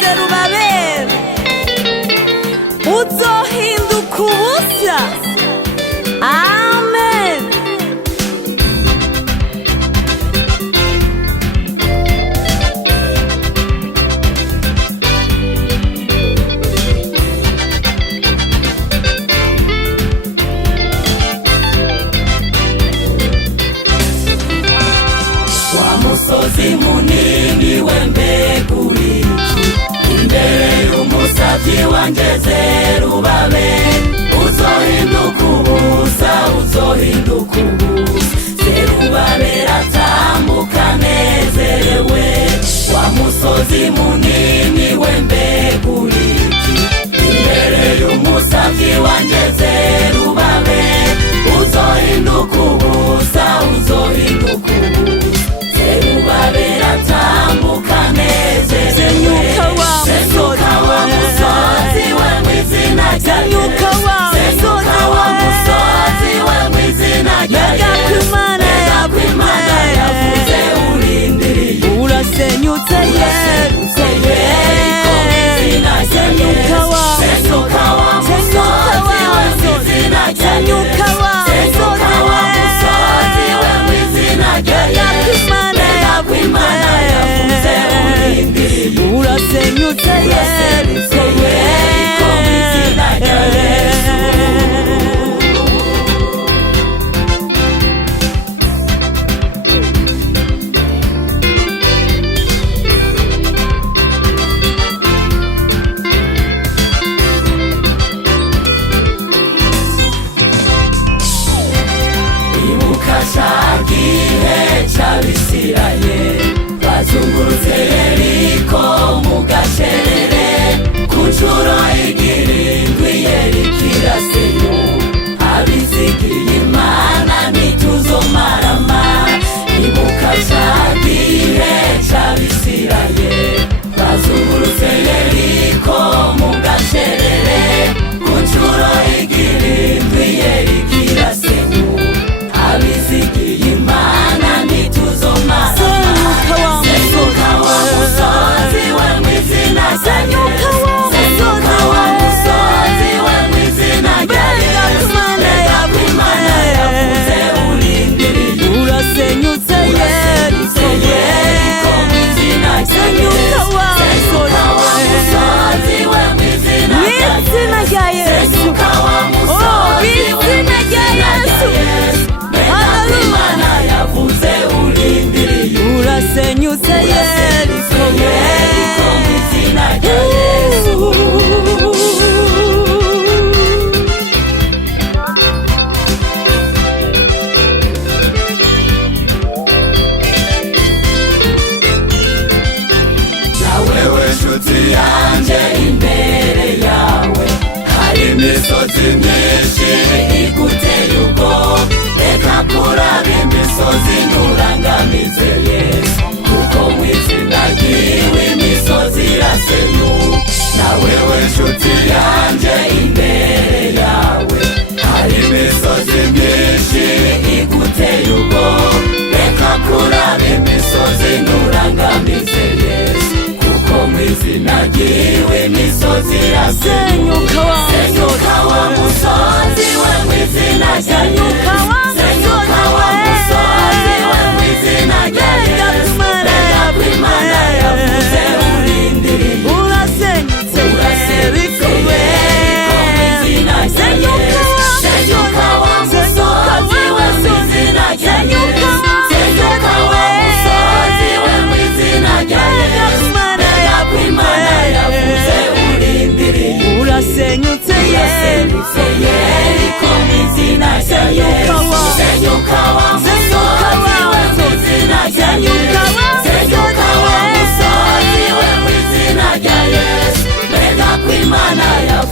Zerubabeli uzohinduka ubusa. Amen. Musozi munini w'embeguriki imbere y'umusavyi wanje Zerubabeli uzohinduka ubusa, uzohinduka ubusa. Zerubabeli atambuka anezerewe. Wa musozi munini w'embeguriki imbere y'umusavyi wanje Zerubabeli uzohinduka ubusa, uzohinduka ubusa. Zerubabeli atambuka anezerewe. Zenyuka wa musozi we mw'izina rya Yesu. Zenyuka wa musozi we mw'izina rya Yesu. Mbega kw'Imana yavuze urindiriye. Urasenyutse Yeriko mw'izina rya Yesu. Zenyuka wa musozi we mw'izina rya Yesu. Zenyuka wa musozi we mw'izina rya Yesu. Mbega kw'Imana yavuze urindiriye. Urasenyutse Yeriko mw'izina rya Yesu. Ibuka ca gihe c'Abisirayeli bazungurutse Yeriko mu gacerere, ku ncuro igirindwi Yeriko irasenyuka. Abizigiye Imana ntituzomarama. Ibuka ca gihe c'Abisirayeli bazungurutse Yeriko mu gacerere, ku ncuro igirindwi Yeriko irasenyuka. Abizigiye Imana ntituzomarama. Zenyuka wa musozi we mw'izina rya Yesu. Zenyuka wa musozi we mw'izina rya Yesu. Mbega kw'Imana yavuze urindiriye. Urasenyutse Yeriko mw'izina rya Yesu. Zenyuka wa musozi we mw'izina rya Yesu. Zenyuka wa musozi we mw'izina rya Yesu. Mbega kw'Imana yavuze urindiriye. Urasenyutse Yeriko mw'izina rya Yesu. Na wewe nshuti yanje, imbere yawe hari imisozi myinshi iguteye ubwoba. Reka kuraba imisozi nturangamize Yesu, kuko mw'izina ryiwe imisozi irasenyuka. Na wewe nshuti yanje, imbere yawe hari imisozi myinshi iguteye ubwoba. Reka kuraba imisozi nturangamize Yesu, kuko mw'izina ryiwe imisozi irasenyuka. Zenyuka wa musozi we mw'izina rya Yesu. Zenyuka wa musozi we mw'izina rya Yesu. Mbega kw'Imana yavuze urindiriye. Urasenyutse Yeriko mw'izina rya Yesu. Zenyuka wa musozi we mw'izina rya Yesu. Zenyuka wa musozi we mw'izina rya Yesu. Mbega kw'Imana yavuze urindiriye. Urasenyutse Yeriko mw'izina rya Yesu. Zenyuka wa musozi we mw'izina rya Yesu. Zenyuka wa musozi we mw'izina rya Yesu. Mbega kw'Imana yavuze